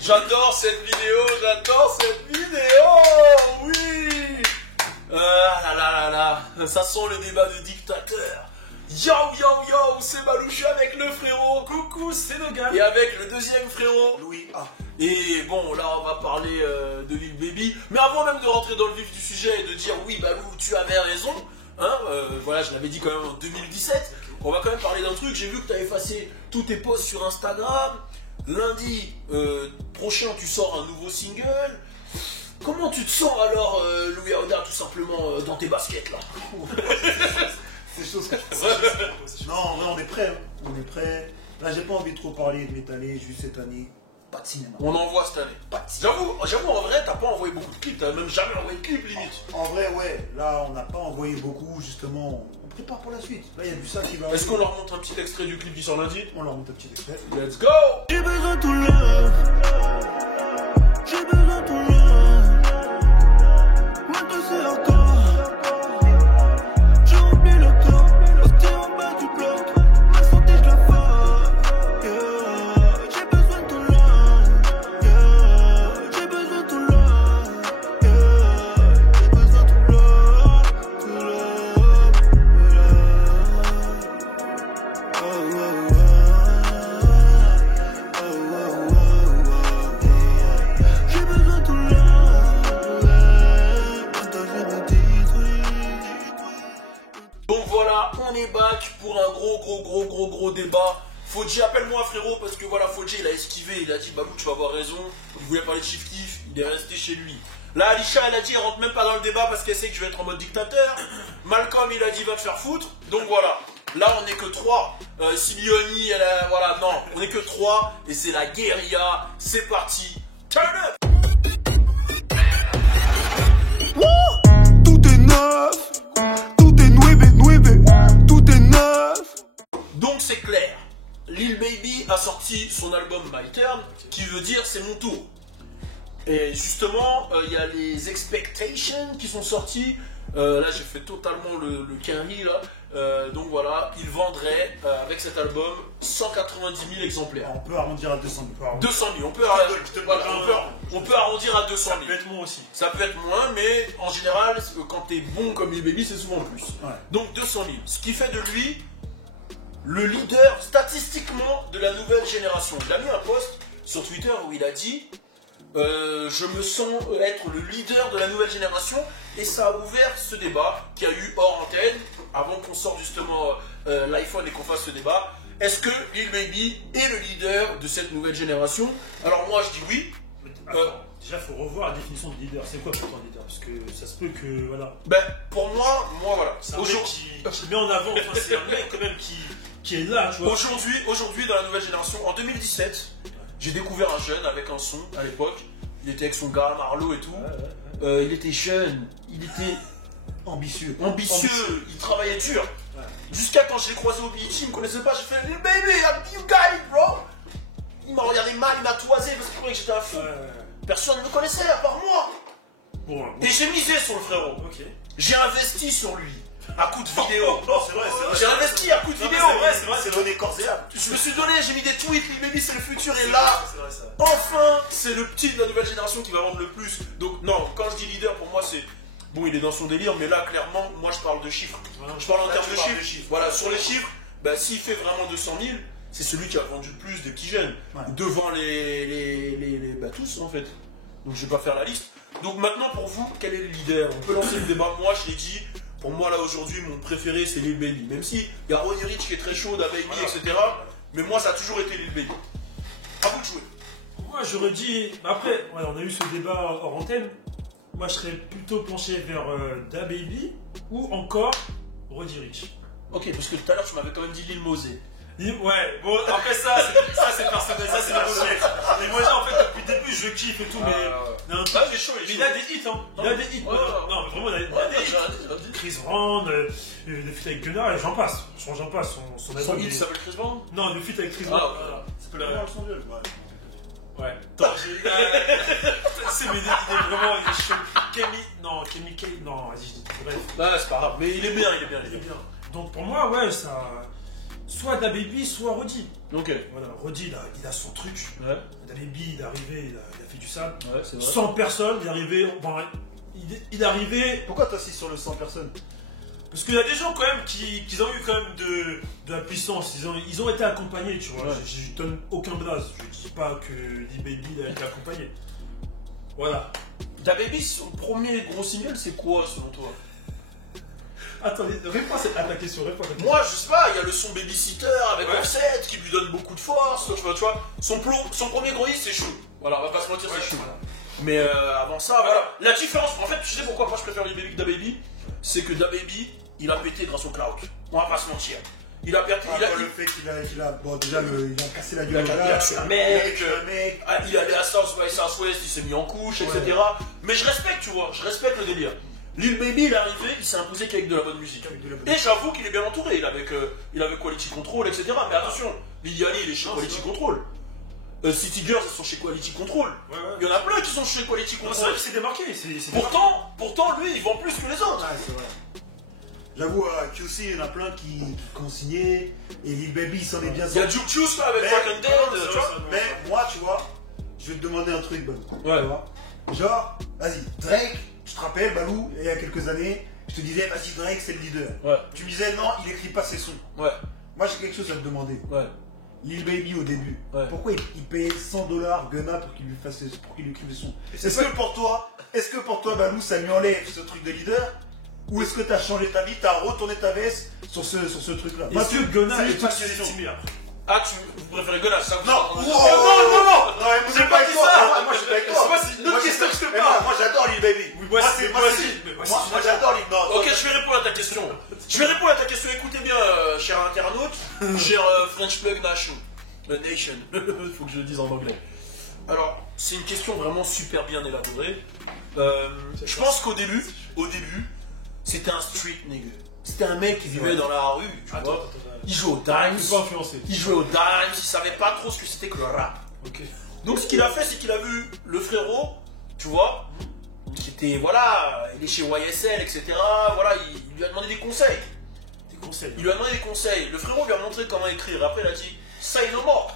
J'adore cette vidéo, oui. Là là là là, ça sent le débat de dictateur. Yo yo yo, c'est Balou, je suis avec le frérot. Coucou, c'est Logan. Et avec le deuxième frérot, Louis A. Et bon, là on va parler de Lil Baby. Mais avant même de rentrer dans le vif du sujet et de dire oui Balou, tu avais raison, hein, voilà, je l'avais dit quand même en 2017. On va quand même parler d'un truc. J'ai vu que tu as effacé tous tes posts sur Instagram. Lundi prochain, tu sors un nouveau single. Comment tu te sens alors, Louis Aouda, tout simplement dans tes baskets là? C'est chose que non, en vrai, on est prêt. Hein. On est prêt. Là, j'ai pas envie de trop parler de m'étaler. Juste cette année, pas de cinéma. On envoie cette année. Pas de cinéma. J'avoue, en vrai, t'as pas envoyé beaucoup de clips. T'as même jamais envoyé de clips, limite. En vrai, ouais. Là, on n'a pas envoyé beaucoup. Justement, on prépare pour la suite. Là, il y a du ça qui va. Est-ce qu'on leur montre un petit extrait du clip qui sort lundi? On leur montre un petit extrait. Let's go! J'ai besoin de tout love. J'ai besoin de tout love. Maintenant c'est encore. J'ai rempli le corps. Posté en bas du bloc. Ma santé je la fuck. Yeah. J'ai besoin de tout love. Yeah. J'ai besoin de tout love. Yeah. J'ai besoin de tout love. Tout love. Yeah. Oh, oh, oh. Donc voilà, on est back pour un gros débat. Fodji, appelle-moi frérot, parce que voilà, Fodji il a esquivé, il a dit Balou tu vas avoir raison, il voulait parler de Chief Keef, il est resté chez lui. Là Alisha elle a dit elle rentre même pas dans le débat parce qu'elle sait que je vais être en mode dictateur. Malcolm il a dit va te faire foutre, donc voilà. Là on est que 3, Silioni elle a, voilà, non, on est que 3 et c'est la guérilla, c'est parti, turn up. Tout est neuf. Tout est neuf. Donc c'est clair, Lil Baby a sorti son album My Turn, qui veut dire c'est mon tour. Et justement, il y a les Expectations qui sont sortis. Là j'ai fait totalement le quinri là. Donc voilà, il vendrait avec cet album 190 000 exemplaires. On peut arrondir à 200 000. 200 000, on peut arrondir à 200 000. Ça peut être moins aussi. Ça peut être moins, mais en général, quand t'es bon comme Lil Baby, c'est souvent plus. Ouais. Donc 200 000. Ce qui fait de lui le leader statistiquement de la nouvelle génération. Il a mis un post sur Twitter où il a dit je me sens être le leader de la nouvelle génération, et ça a ouvert ce débat qui a eu hors antenne avant qu'on sorte justement l'iPhone et qu'on fasse ce débat. Est-ce que Lil Baby est le leader de cette nouvelle génération? Alors moi je dis oui. Déjà, il faut revoir la définition de leader. C'est quoi pour toi, leader? Parce que ça se peut que, voilà. Ben, pour moi voilà. C'est un mec qui met en avant, enfin, c'est un mec quand même qui est là, tu vois. Aujourd'hui, dans la nouvelle génération, en 2017, j'ai découvert un jeune avec un son à l'époque. Il était avec son gars Marlo et tout. Il était jeune, il était ambitieux. Il travaillait dur. Ouais. Jusqu'à quand je l'ai croisé au BET, il me connaissait pas, j'ai fait Lil Baby, you got it, bro. Il m'a regardé mal, il m'a toisé parce qu'il croyait que j'étais un fou. Personne ne me connaissait à part moi. Bon. Et j'ai misé sur le frérot. Okay. J'ai investi sur lui. À coup de vidéo. Non, c'est vrai. J'ai investi à coup de vidéo. C'est vrai, c'est donné corps et âme. Je me suis donné, j'ai mis des tweets, Lil Baby c'est le futur, et là, enfin, c'est le petit de la nouvelle génération qui va vendre le plus. Donc non, quand je dis leader, pour moi c'est... Bon, il est dans son délire, mais là, clairement, moi je parle de chiffres. Je parle en termes de chiffres. Voilà, sur les chiffres, bah, s'il fait vraiment 200 000, c'est celui qui a vendu le plus des petits jeunes. Ouais. Devant bah, tous, en fait. Donc je vais pas faire la liste. Donc maintenant, pour vous, quel est le leader? On peut lancer le débat. Moi, je l'ai dit. Pour moi, là, aujourd'hui, mon préféré, c'est Lil Baby. Même si il y a Ronnie Rich qui est très chaud, Baby, etc. Mais moi, ça a toujours été Lil Baby. À vous de jouer. Moi, j'aurais dit... Après, ouais, on a eu ce débat hors antenne. Moi, je serais plutôt penché vers DaBaby ou encore Roddy Ricch. Ok, parce que tout à l'heure, tu m'avais quand même dit Lil Mosey. Ouais, bon, après ça c'est personnel, ça c'est personnel. Mais moi, en fait, depuis le début, je kiffe et tout, mais... il est chaud, mais il a des hits, hein. Il a des hits. Non, mais vraiment, il a des hits. Chris Brown, le feat avec Gunnar, et j'en passe. Son Son hit s'appelle Chris Brown? Non, le feat avec Chris Brown. C'est pas le son vieux, ouais. Attends, c'est mais il est vraiment, il est chaud. Kemi, non, vas-y, je dis, bref. Ouais, c'est pas grave, mais il est bien. Donc pour moi, ouais, ça... soit DaBaby, soit Roddy. Ok. Voilà, Roddy, il a son truc. Ouais. DaBaby, il est arrivé, il a fait du sale. Ouais, c'est vrai. 100 personnes, il est arrivé. Bon, il est arrivé. Pourquoi t'assises sur le 100 personnes? Parce qu'il y a des gens quand même qui ont eu quand même de la puissance. Ils ont été accompagnés, tu vois. Ouais. Je donne aucun blaze. Je dis pas que DaBaby a été accompagné. Voilà. DaBaby, son premier gros single, c'est quoi selon toi? Attendez, réponds à ta question, Moi, je sais pas, il y a le son Babysitter avec Ouais. Offset qui lui donne beaucoup de force, tu vois. Son premier gros hit, c'est chaud. Voilà, on va pas se mentir, c'est chaud. Mais avant ça, voilà. La différence, en fait, tu sais pourquoi moi je préfère Lil Baby que DaBaby? C'est que DaBaby, il a pété grâce au cloud. On va pas se mentir. Il a pété, Le fait qu'il a. Bon, déjà, il a cassé la il a gueule. tué un mec, il est allé à South by Southwest, il s'est mis en couche, etc. Mais je respecte, tu vois, je respecte le délire. Lil Baby, il est arrivé, il s'est imposé qu'avec de la bonne musique. Et j'avoue qu'il est bien entouré, il avait Quality Control, etc. Mais attention, Lil Ali, il est chez Quality Control. City Girls, ils sont chez Quality Control. Il y en a plein qui sont chez Quality C'est vrai Control. qu'il s'est démarqué. Pourtant, lui, il vend plus que les autres. Ouais, c'est vrai. J'avoue, à QC, il y en a plein qui consignaient. Et Lil Baby, il s'en est bien Il y a sorti. Juke Juice là avec Mais- Rock and Dead, tu vois. Mais moi, tu vois, je vais te demander un truc, Balou. Ouais. Tu vois genre, vas-y, Drake, tu te rappelles, Balou, il y a quelques années, je te disais, vas-y, Drake, c'est le leader. Ouais. Tu me disais, non, il écrit pas ses sons. Ouais. Moi, j'ai quelque chose à te demander. Ouais. Lil Baby, au début, Ouais. pourquoi il payait 100 $ Gunna pour qu'il lui écrive des sons? Est-ce que pour toi, Balou, ça lui enlève ce truc de leader? Ou est-ce que t'as changé ta vie, t'as retourné ta veste sur ce truc-là? Est-ce que Gunna c'est est juste pas une question. sous-estimé après? Ah, vous préférez Gunna, ça vous Non, entendez non, ça non, mais vous J'ai êtes pas avec dit moi. ça. Moi, je suis avec toi. Moi, c'est une autre Moi, question que je te mais parle. Moi, j'adore Lil Baby. Oui, moi, J'adore Lil Baby. Ok, je vais répondre à ta question. Écoutez bien, cher internaute, cher French Plug Nation. Nation. Faut que je le dise en anglais. Alors, c'est une question vraiment super bien élaborée. Je pense qu'au début, c'était un street nigga. C'était un mec qui vivait dans la rue, tu vois. Il jouait au Je dime, suis pas influencé. il savait pas trop ce que c'était que le rap. Ok. Donc ce qu'il a fait, c'est qu'il a vu le frérot, tu vois, qui était, voilà, il est chez YSL, etc. Voilà, il lui a demandé des conseils. Des conseils. Il lui a demandé des conseils. Le frérot lui a montré comment écrire. Après, il a dit, say no more.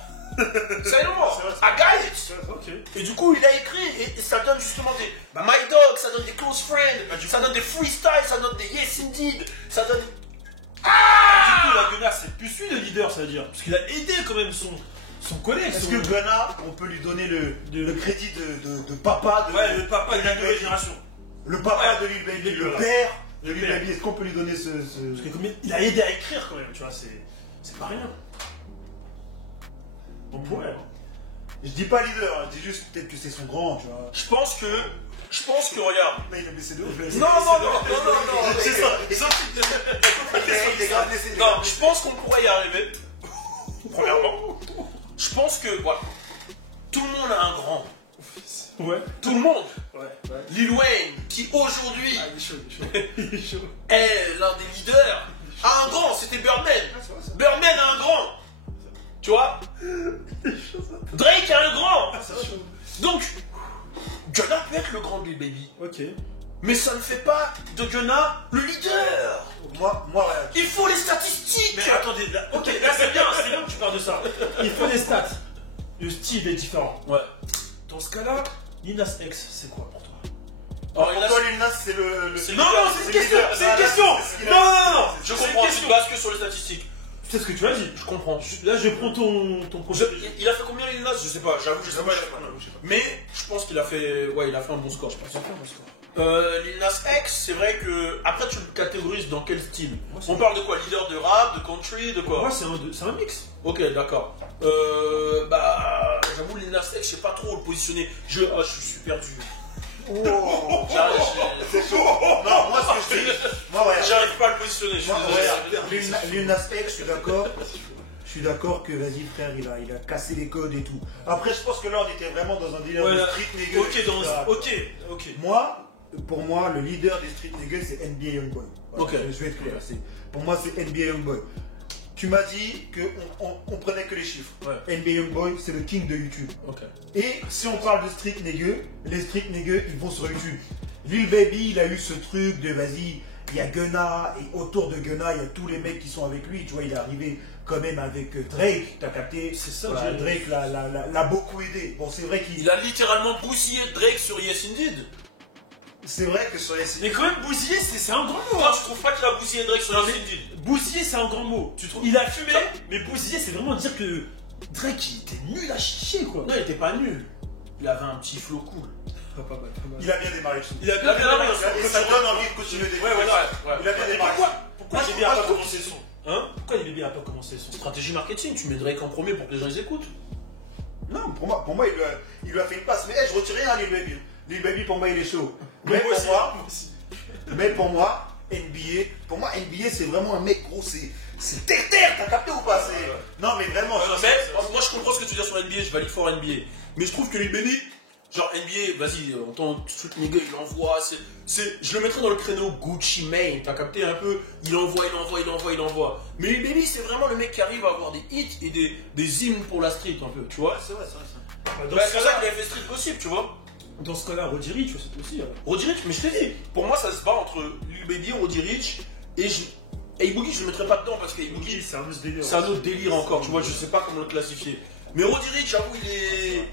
Say no more. I got it. Ok. Et du coup, il a écrit et ça donne justement des My Dog, ça donne des Close Friends, ça donne des freestyles, ça donne des Yes Indeed, ça donne... Du coup, la Gunna, c'est plus lui le leader, ça veut dire. Parce qu'il a aidé quand même son collègue. Est-ce son- que Gunna, on peut lui donner le crédit de papa de Ouais, le papa de la nouvelle génération. Le papa de Lil Baby, le père de Le Lil père. Baby, est-ce qu'on peut lui donner ce... Parce que comme il a aidé à écrire quand même, tu vois, c'est pas rien. On pourrait. Hein. Je dis pas leader, je dis juste peut-être que c'est son grand, tu vois. Je pense que, regarde... Mais il est blessé de ouf. Non, C'est ça. Il est grave blessé. Non, je pense qu'on pourrait y arriver. Premièrement, je pense que, voilà, tout le monde a un grand. Ouais. Tout le monde. Ouais. Lil Wayne, qui aujourd'hui Il est chaud. Il est chaud. est l'un des leaders, a un grand, c'était Birdman. Birdman a un grand. Tu vois, Drake a un grand. Donc, Gunna peut être le grand de Lil Baby. Ok. Mais ça ne fait pas de Gunna le leader. Moi, regarde. Il faut les statistiques. Mais attendez, là, ok, là c'est bien que tu parles de ça. Il faut des stats. Le style est différent. Ouais. Dans ce cas-là, Lil Nas X, c'est quoi pour toi? Alors, Pour toi, Lil Nas, c'est le... Non, c'est une question, c'est une question. Non. Je C'est une comprends, tu question. te bases que sur les statistiques. C'est ce que tu as dit. Je comprends. Là, je prends ton projet. Il a fait combien Lil Nas? Je sais pas, j'avoue, je sais pas. Mais je pense qu'il a fait, il a fait un bon score, je pense. Lil Nas X, c'est vrai que après tu le catégorises dans quel style? Moi, c'est- On parle de quoi? Leader de rap, de country, de quoi? Moi, c'est un mix. Ok, d'accord. J'avoue Lil Nas X, je sais pas trop le positionner. Je suis perdu. Oh, J'arrive c'est chaud. Non, moi, ce que je dis... Moi, regarde. j'arrive pas à le positionner. Je suis Moi, désolé. regarde, Lil Nas X, je suis d'accord. Je suis d'accord que, vas-y, frère, il a cassé les codes et tout. Après, je pense que là, on était vraiment dans un délire Ouais, de là, street nigga. Ok, etc. ok. Pour moi, le leader des street niggas, c'est NBA Youngboy. Voilà, Ok. Je vais être clair. Pour moi, c'est NBA Youngboy. Tu m'as dit qu'on prenait que les chiffres. Ouais. NBA Youngboy, c'est le king de YouTube. Ok. Et si on parle de street niggas, les street niggas, ils vont sur YouTube. Lil Baby, il a eu ce truc de vas-y, il y a Gunna, et autour de Gunna, il y a tous les mecs qui sont avec lui. Tu vois, il est arrivé quand même avec Drake, t'as capté. C'est ça, Voilà, j'ai- Drake l'a beaucoup aidé. Bon, c'est vrai Il a littéralement bousillé Drake sur Yes Indeed. c'est vrai que sur les Mais quand même, bousiller, c'est un grand mot. Toi, tu trouves pas qu'il a bousillé Drake sur Non, Yes mais- Indeed? Bousiller, c'est un grand mot. Tu trouves? Il a fumé, Ça- mais bousiller, c'est vraiment dire que Drake, il était nul à chier, quoi. Non, il était pas nul. Il avait un petit flow cool. Pas mal, pas mal. il a bien démarré le son. Il a Il a bien démarré, Et ça donne envie de continuer des Ouais, voilà. Ouais. Il a bien Mais démarré. pourquoi Moi, les je bébés a pas trouve commencé que le son Hein Pourquoi les bébés a pas commencé le son Stratégie marketing, tu mets Drake en premier pour que les gens les écoutent. Non, pour moi il lui a fait une passe. Mais je retire rien à Lil Baby. Lil Baby, pour moi, il est chaud. Mais moi pour aussi. moi, mais pour moi, NBA, c'est vraiment un mec gros, c'est terre, t'as capté ou pas? Non, mais vraiment. Moi je comprends ce que tu veux dire sur NBA, je valide fort NBA. Mais je trouve que Lil Baby, genre NBA, vas-y, en tant que street nigga, il envoie, je le mettrais dans le créneau Gucci Mane, t'as capté un peu, il envoie. Mais Lil Baby, c'est vraiment le mec qui arrive à avoir des hits et des hymnes pour la street un peu, tu vois. C'est vrai. Dans Bah, ce c'est ça cas-là, qu'il a fait street possible, tu vois. dans ce cas-là, Roddy Ricch, c'est aussi. Roddy Ricch, mais je t'ai dit, pour moi ça se bat entre Lil Baby, Roddy Ricch et A-Boogie, je le mettrais pas dedans parce qu'A-Boogie, C'est un autre délire. c'est un autre délire encore, tu vois, je sais pas comment le classifier. Mais Roddy Ricch, j'avoue, il est.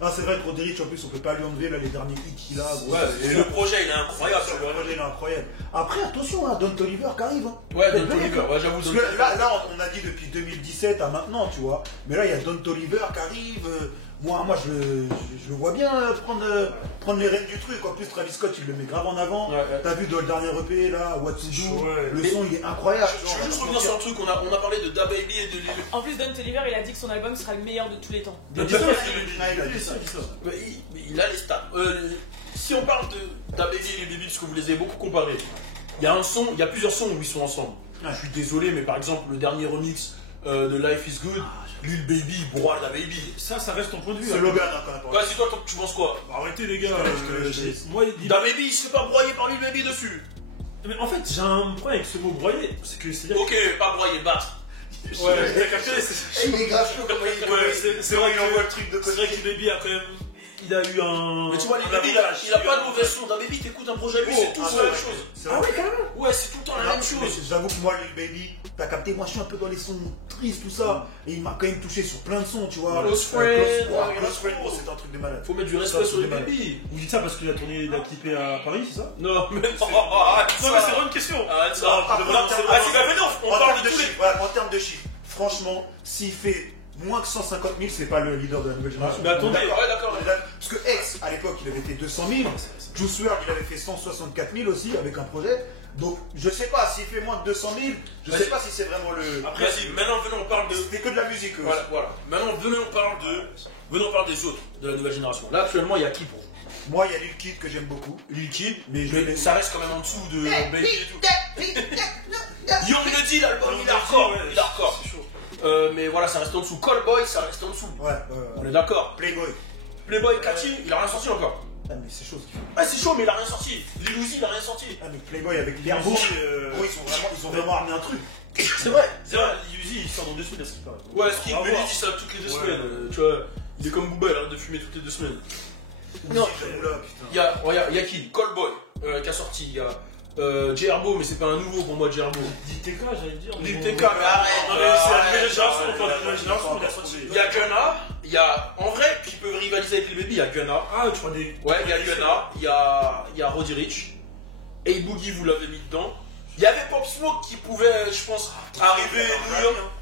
Non, c'est vrai que Roddy Ricch, en plus, on peut pas lui enlever là, les derniers hits qu'il a. Gros. Ouais, et le projet, il est incroyable. Le projet, il est incroyable. Après, attention, hein, Don Toliver qui arrive. Hein. Ouais, Don Faites Toliver, gaffe. ouais, j'avoue, Parce Don que Toliver. là, on a dit depuis 2017 à maintenant, tu vois. Mais là, il y a Don Toliver qui arrive. Moi, je le vois bien prendre les rênes du truc. En plus, Travis Scott, il le met grave en avant. Ouais. T'as vu dans le dernier EP, là, What to chaud, Do, ouais. le Mais- son, il est incroyable. Je veux juste revenir sur un truc, on a parlé de DaBaby et de Lil. En plus, Don Toliver, il a dit que son album sera le meilleur de tous les temps. Il a dit ça, il a dit ça. Mais il a les stats. Si on parle de DaBaby et Lil Baby, parce que vous les avez beaucoup comparés, il y a plusieurs sons où ils sont ensemble. Ouais. Je suis désolé, mais par exemple, le dernier remix de Life is Good, Lil Baby broie DaBaby. Ça reste ton point de vue. C'est hein. Logan, hein, quand même. Vas-y, toi, tu penses quoi? Arrêtez les gars. Je te laisse. Moi, DaBaby, il se fait pas broyer par Lil Baby dessus. Mais en fait, j'ai un problème avec ce mot broyer. C'est que c'est-à-dire. Ok, pas broyer, battre. Ouais, t'as capté, c'est- Il est grave chaud, comment il Ouais, c'est vrai il que- envoie le truc de C'est vrai côté. que Baby a quand même. Il a eu un. Mais tu vois, Lil un Baby, avantage. il a pas de mauvais son. DaBaby, t'écoutes un projet à lui, c'est tout la même chose. Ah ouais, carrément. Ouais, c'est tout le temps la même chose. J'avoue que moi, Lil Baby, t'as capté, moi je suis un peu dans les sons tristes, tout ça. Et il m'a quand même touché sur plein de sons, tu vois. Close Close Friend, Close Friend, oh, c'est un truc de malade. Faut mettre du respect sur Lil Ça, Baby. Vous dites ça parce qu'il a tourné, il a clippé à Paris, c'est ça? Non, mais non, arrête Non, mais c'est ça. vraiment une question. Arrête ça. Par contre, en termes- Vas-y, bah, fais-nous, on En parle termes de de tous les. chiffres, voilà, en termes de chiffres, franchement, s'il fait moins que 150 000, c'est pas le leader de la nouvelle génération. Mais attendez, D'accord, ouais, d'accord. Parce que X, à l'époque, il avait fait 200 000. Juice WRLD, il avait fait 164 000 aussi avec un projet. Donc, je sais pas, s'il fait moins de 200 000, je sais Vas-y. pas si c'est vraiment le. Après, vas-y, maintenant venons, on parle de. C'était que de la musique. eux. Voilà, voilà. Maintenant, venons, on parle des autres, de la nouvelle génération. Là, actuellement, il y a qui pour vous? Moi, il y a Lil Kid que j'aime beaucoup. Lil Kid, Mais je mais l'ai- ça reste quand même en dessous de Baby et tout. Young Nuddy, l'album, Young il est hardcore, Nuddy, ouais, il est hardcore. c'est chaud. Mais voilà, ça reste en dessous. Callboy, ça reste en dessous. Ouais, On est d'accord. Playboy. Playboy, Cathy, il a rien sorti encore. Ah, mais c'est chaud ce qu'il fait. Ah, c'est chaud, mais il a rien sorti. Lil Uzi, il a rien sorti. Ah, mais Playboy avec Pierre Beau, Uzi, ils ont vraiment ramené un truc. C'est vrai. C'est vrai, Uzi, il sort dans 2 semaines à ce qui paraît. Ouais, ce qui On va me voir. dit ça toutes les 2 Ouais. semaines. Tu vois, il est comme Booba, il arrête de fumer toutes les 2 semaines. Non, J'avoue là, putain. il y a qui? Callboy qui a sorti. Il y a J-Herbo, mais c'est pas un nouveau pour moi, J-Herbo. Dit TK, j'allais dire. Lil bon. TK, mais arrête. Non, mais c'est la arrête, nouvelle génération, arrête, encore la arrête, nouvelle génération, arrête, il a sorti. Il y a Gunna, il y a en vrai qui peut rivaliser avec Lil Baby, il y a Gunna. Ah, tu vois des. Ouais, il y a Gunna, il y a Roddy Ricch. A-Boogie, vous l'avez mis dedans. Il y avait Pop Smoke qui pouvait, je pense, arriver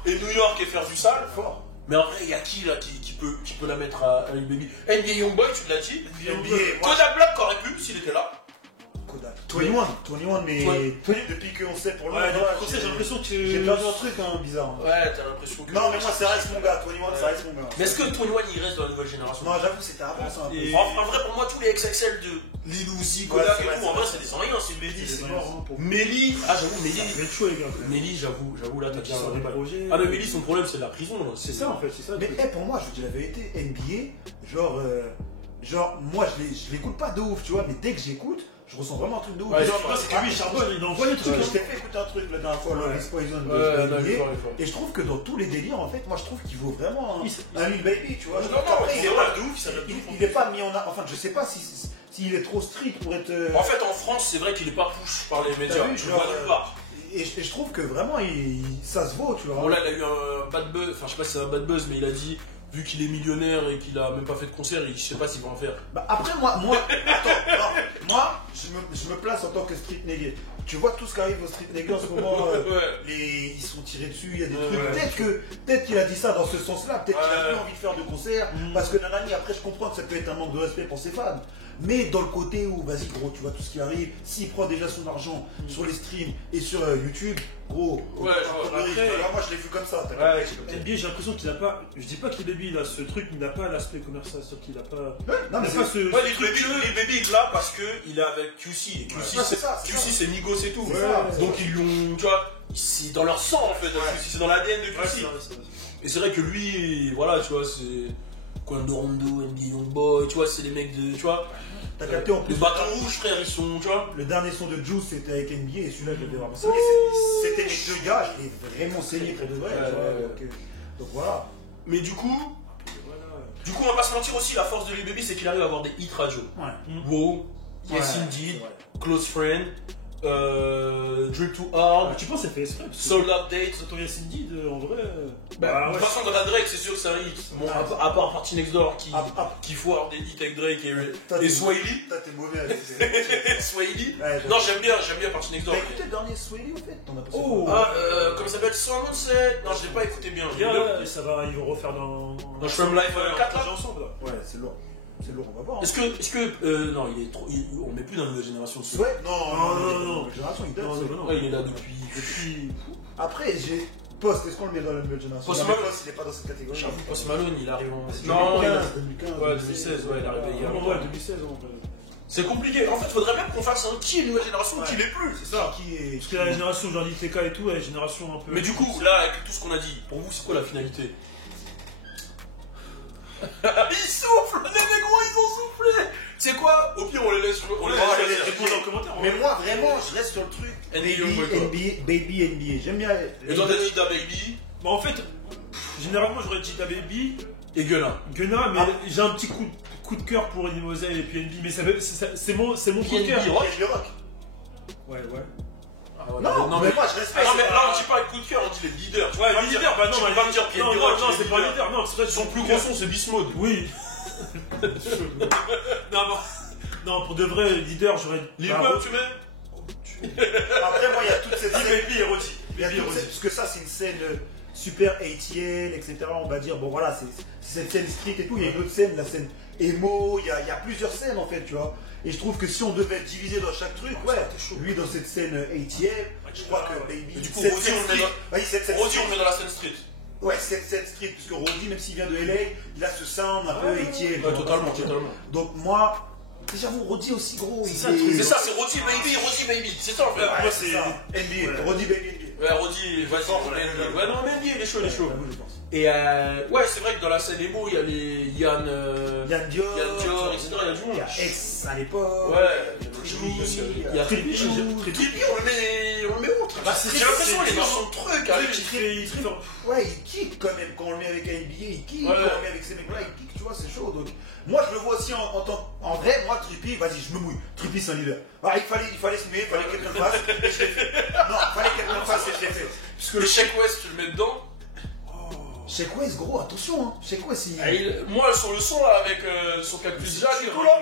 New York et faire du sale. Fort. Mais en vrai, il y a qui là qui peut la mettre à Lil Baby? NBA Youngboy, tu l'as dit. NBA, moi, Kodak Black aurait pu s'il était là. Kodak. 21, mais Ouais. depuis qu'on sait pour le Ouais, moment, depuis qu'on sait, j'ai l'impression que. j'ai perdu un truc hein, bizarre. hein. Ouais, t'as l'impression que. Non, mais moi, ça reste mon gars. 21, ça reste mon gars. Mais est-ce que 21 il reste dans la nouvelle génération? Non, j'avoue, c'était avant ça un peu. Et- En vrai, pour moi, tous les XXL de Lil Uzi, Kodak Ouais, c'est et vrai, tout, c'est en vrai, vrai. c'est des sans rien, c'est Melly. C'est mort, hein, pour. Melly, ah j'avoue, Ça Melly. va être chaud, les gars. quand même. Melly, j'avoue, là, t'as Qui bien sort un des débat. projets. Ah, mais Melly, son problème, c'est la prison. là. C'est ça, en fait, c'est ça. le Mais truc. pour moi, je vous dis la vérité, NBA, genre moi, je l'écoute pas de ouf, tu vois, mais dès que j'écoute, je ressens vraiment un truc de ouf. Ouais, Genre, Je pense que lui, il charbonne, il envoie les trucs. je hein. t'ai fait écouter un truc la dernière fois, Love is Poison de Ouais, NBA, non, il est fort. et je trouve que dans tous les délires, en fait, moi je trouve qu'il vaut vraiment Il- un Lil Baby, tu vois. Non, Je non, trouve qu'après, il il est est pas pas de ouf, il s'adapte de ouf, il est pas mis en enfin, je sais pas s'il est trop strict pour être. En fait, en France, c'est vrai qu'il est pas push par les médias. vu, Je le genre, vois nulle part. Et je trouve que vraiment, ça se vaut, tu vois. Bon, là, il a eu un bad buzz, enfin, je sais pas si c'est un bad buzz, mais il a dit, vu qu'il est millionnaire et qu'il a même pas fait de concert, je sais pas s'il va en faire. Bah après, attends, non, moi, je me place en tant que street nigga. Tu vois tout ce qui arrive au street nigga en ce moment, ils sont tirés dessus, il y a des trucs. Peut-être qu'il a dit ça dans ce sens-là, peut-être qu'il a plus envie de faire de concert, parce que nanani, après, je comprends que ça peut être un manque de respect pour ses fans. Mais dans le côté où, vas-y gros, tu vois tout ce qui arrive, s'il prend déjà son argent sur les streams et sur YouTube, gros, moi je l'ai vu comme ça. NBA, j'ai l'impression qu'il a pas. Je dis pas qu'il Baby il a ce truc, il n'a pas l'aspect commercial, sauf qu'il a pas. Non, mais les Baby il l'a parce qu'il est avec QC. Et QC c'est Migos et tout. Donc ils l'ont. Tu vois, c'est dans leur sang en fait, c'est dans l'ADN de QC. Et c'est vrai que lui, voilà, tu vois, c'est. Quando Rondo, NBA Youngboy, tu vois, c'est les mecs de. Tu vois. T'as capté en plus. Les bâtons rouges, frère, ils sont. Tu vois. Le dernier son de Juice c'était avec NBA et celui-là je l'ai vraiment saigné. C'était les deux gars, je l'ai vraiment saigné pour de vrai. Donc voilà. Mais du coup, on va pas se mentir aussi, la force de Lil Baby c'est qu'il arrive à avoir des hits radio. Wow, Yes Indeed, Close Friend, Drip Too Hard. Tu penses que c'est fait exprès? Soul Update. Surtout Yes Indeed, en vrai. De toute façon, quand t'as Drake, c'est sûr que c'est un hit. Bon, à part Party Next Door qui faut avoir des hits avec Drake et Swahili. Toi, t'es mauvais avec Swahili. Non, j'aime bien Party Next Door. T'as écouté le dernier Swahili au fait? T'en as pas comment ça s'appelle? Someone Said. Non, je l'ai pas écouté bien. Ça va, ils vont refaire dans. Dans Shrimp Life 4 là ensemble. Ouais, c'est lourd. C'est lourd, on va voir. Est-ce que non, il est trop. On met plus dans la nouvelle génération de Ouais, non. La génération, il date. Ouais, il est là depuis. Après, j'ai. Post, est-ce qu'on le met dans la nouvelle génération? Post Malone, il n'est pas dans cette catégorie. J'avoue, Post Malone, il arrive en. 2015. Ouais, 2016, ouais, il est arrivé hier. Ouais, 2016, C'est compliqué. En fait, il faudrait même qu'on fasse un qui est nouvelle génération ou qui l'est plus. C'est ça. Qui est. Parce que la génération, genre TK et tout, la génération un peu. Mais du coup, là, avec tout ce qu'on a dit, pour vous, c'est quoi la finalité? Ils soufflent, les négros, ils ont soufflé. C'est quoi? Au pire, on les laisse répondre en commentaire. Mais moi, vraiment, je reste sur le truc. Baby NBA. J'aime bien. Et toi, t'as dit Da Baby? Bah, en fait, généralement, j'aurais dit Da Baby et Gunna, mais j'ai un petit coup de cœur pour Eddie Moselle et PNB, mais c'est mon coup de cœur. Rock. Ouais. Non, mais moi je respecte. Non, mais là on dit pas le coup de cœur, on dit les leaders. Ouais, les leaders, bah non, tu peux pas me dire PNB Rock. Non, c'est pas les leaders, non, c'est vrai. Son plus gros son, c'est Beast Mode. Oui. Non, pour de vrai, leader, j'aurais. Lil Pump, tu mets? Après, moi, il y a toute cette scène. Baby et Roddy. Parce que ça, c'est une scène super ATL, etc. On va dire, bon voilà, c'est cette scène street et tout. Il y a une autre scène, la scène emo. Il y a plusieurs scènes en fait, tu vois. Et je trouve que si on devait être divisé dans chaque truc, lui dans cette scène ATL, je crois que Baby. Du coup, Roddy, on met dans la scène street. Ouais, cette street, parce que Roddy, même s'il vient de LA, il a ce sound un peu ATL. Ouais, totalement. Donc moi, j'avoue, Roddy aussi gros. C'est ça, c'est Roddy Baby. C'est ça en fait. Moi, c'est NBA. Roddy Baby. Ouais, Roddy, vas-y, on met NBA. Ouais, non, mais NBA, il est chaud. Et ouais, c'est vrai que dans la scène emo, il y a les Yann Dior, etc. Il y a du monde. Il y a X à l'époque. Ouais, il y a Trippy. Trippy, on le met où? J'ai l'impression qu'il est dans son truc. Ouais, il kick quand même. Quand on le met avec NBA, il kick. Quand on le met avec ces mecs-là, il kick, tu vois, c'est chaud. Donc, moi, je le vois aussi en vrai. Moi, Trippy, vas-y, je me mouille. Trippy, c'est un leader. Ah, il fallait se mouiller, il fallait que quelqu'un le fasse. Et je l'ai fait. Non, il fallait que quelqu'un le fasse et je l'ai fait. Puisque le Sheck West, tu le mets dedans. Sheck West, gros, attention, hein. Sheck West, moi, sur le son, là, avec son Cactus Jack,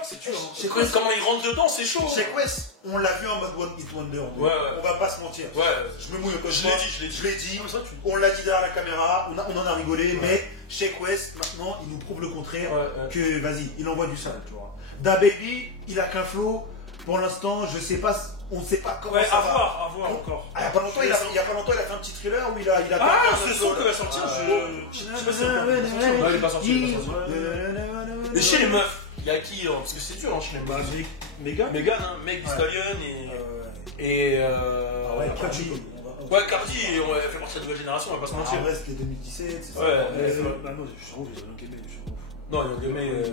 c'est dur. Sheck West, comment il rentre dedans, c'est chaud. Sheck West, on l'a vu en mode One Hit Wonder. Ouais. On va pas se mentir. Ouais. Je me mouille au Je l'ai dit. On l'a dit derrière la caméra, on en a rigolé, mais Sheck West, maintenant, il nous prouve le contraire. Que, vas-y, il envoie du sale, tu vois. Da Baby, il a qu'un flow. Pour l'instant, je sais pas, on ne sait pas comment ça va. À voir encore. Il y a pas longtemps, il a fait un petit thriller où il a ce son qui va sortir, je sais pas si il est pas sorti. Et chez les meufs, il y a qui? Parce que c'est dur, hein, chez les meufs. Megan, Meg Thee Stallion et Cardi. Ouais, Cardi, elle fait partie de la nouvelle génération, on va pas se mentir. Reste les 2017, c'est ça. Ouais. Non, je trouve qu'ils ont gagné. Non, Young M.A.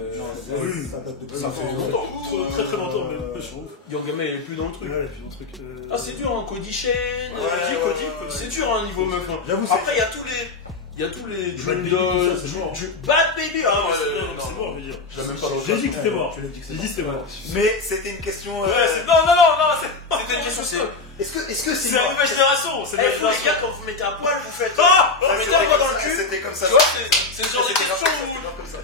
Ça date de ça fait longtemps. Très longtemps, mais je trouve. Young M.A. elle est plus dans le truc. Ouais, elle est plus dans le truc. Ah, c'est dur, hein, Cody Shane. Cody. C'est dur, hein, niveau meuf. Après, il y a tous les Dream Doll, c'est mort. Bad Baby. Ah, c'est mort, je veux dire. Je l'ai même pas J'ai dit que c'était mort. J'ai dit que c'était mort. Mais c'était une question. Ouais, non, c'est poser une question, c'est. Est-ce que c'est C'est la nouvelle génération. C'est la Eh, nouvelle vous les génération. gars, quand vous mettez à poil, vous faites. Ah Vous mettez un doigt dans le cul. C'était comme ça. Tu vois, c'est le genre de question où.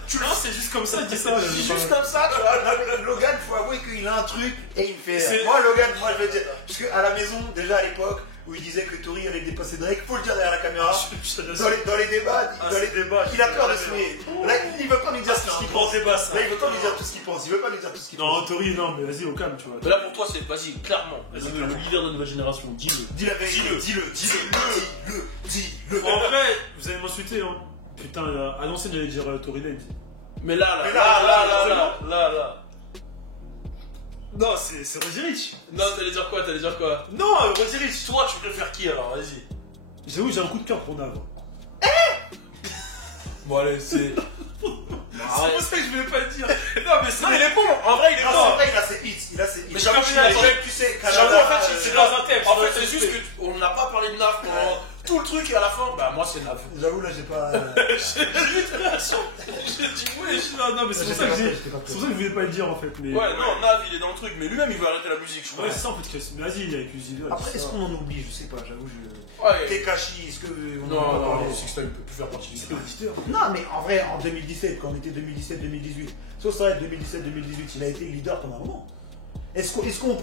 Tu le c'est juste comme ça, il dit ça. Tu dis juste comme ça, tu vois. Logan, faut avouer qu'il a un truc et il me fait. C'est- Moi, Logan, moi je vais dire. Parce qu'à la maison, déjà à l'époque, où il disait que Tory allait dépasser Drake, faut le dire derrière la caméra. Dans les débats, il a peur de se mouiller. Là, il veut pas nous dire tout ce qu'il pense. débat ça. Là, il veut pas nous dire tout ce qu'il pense. Il veut pas nous dire tout ce qu'il Non, pense. Tori, non, mais vas-y, au calme, tu vois. Mais là, pour toi, c'est. Vas-y, clairement. Vas-y, Le clairement. leader de la nouvelle génération, dis-le. Dis la vérité. Dis-le. En vrai, vous allez m'insulter, hein. Putain, à l'ancienne, j'allais dire Tori Lanez. Mais là. Non, c'est Roddy Ricch. Non, t'allais dire quoi? Non, Roddy Ricch. Toi, tu préfères qui alors? Vas-y. J'avoue, j'ai un coup de cœur pour Nav. Bon, allez, c'est. C'est pour ça que je voulais pas le dire. Non, mais c'est. Non, il est bon. En vrai, il est Non, bon. en vrai, il a ses hits. Mais j'avoue, tu sais, J'avoue, en fait, c'est dans un thème. En fait, c'est juste qu'on n'a pas parlé de Nav pendant tout le truc et à la fin, bah, moi, c'est Nav. J'avoue, là, j'ai pas. J'ai eu une réaction. J'ai dit, ouais, non, mais c'est pour ça que j'ai. C'est pour ça que je voulais pas le dire en fait. Mais... Ouais, non, Nav, il est dans le truc, mais lui-même, il veut arrêter la musique, je crois. Ouais, c'est ça en fait. Mais vas-y, il est avec Uzi. Après, est-ce qu'on en oublie? Je sais pas, j'avoue. Ouais. Tekashi, est-ce que. on en a Non, parlé Sixta, il peut plus faire partie du C'est truc. auditeur. Non, mais en vrai, en 2017, quand on était 2017-2018, sauf ça, 2017-2018, il a été leader pendant un moment. Est-ce qu'on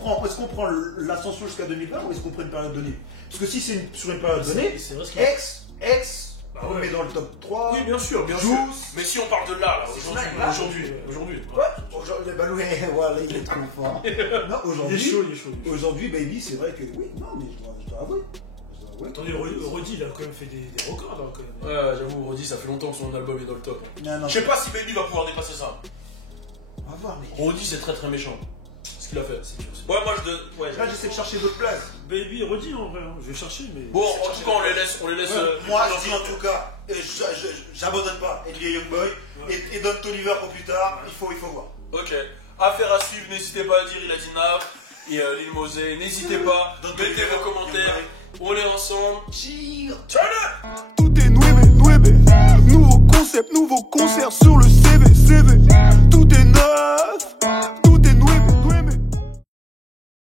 prend l'ascension jusqu'à 2020 ou est-ce qu'on prend une période donnée? Parce que si c'est sur une période donnée, C'est vrai ce ex, Bah on le ouais. met dans le top 3. Oui, bien sûr, bien sûr. Juice. Mais si on parle de là, Là, aujourd'hui. Ouais, aujourd'hui, bah ouais, voilà, il est trop fort. Non, Il est aujourd'hui, chaud, il est chaud. aujourd'hui, Baby, c'est vrai que oui, non, mais je dois avouer. Attendez, Roddy, il a quand même fait des records là quand même. Ouais, j'avoue, Roddy, ça fait longtemps que son album est dans le top. Non, Je sais pas si Baby va pouvoir dépasser ça. On va voir, mais. Roddy, c'est très très méchant. Ce qu'il a fait, c'est dur. Ouais, moi je donne. Ouais, Là, j'essaie de chercher d'autres places. Baby, Roddy en vrai, hein. Je vais chercher, mais. Bon, en tout cas, on les laisse. Moi, je dis en tout cas, j'abandonne pas NBA Youngboy et donne Toliver pour plus tard. Il faut voir. Ok. Affaire à suivre, n'hésitez pas à dire, il a dit Nav. Et Lil Mosey, n'hésitez pas, mettez vos commentaires. On est ensemble. Cheers. Ciao. Tout est nueve. Nouveau concept, nouveau concert sur le CV.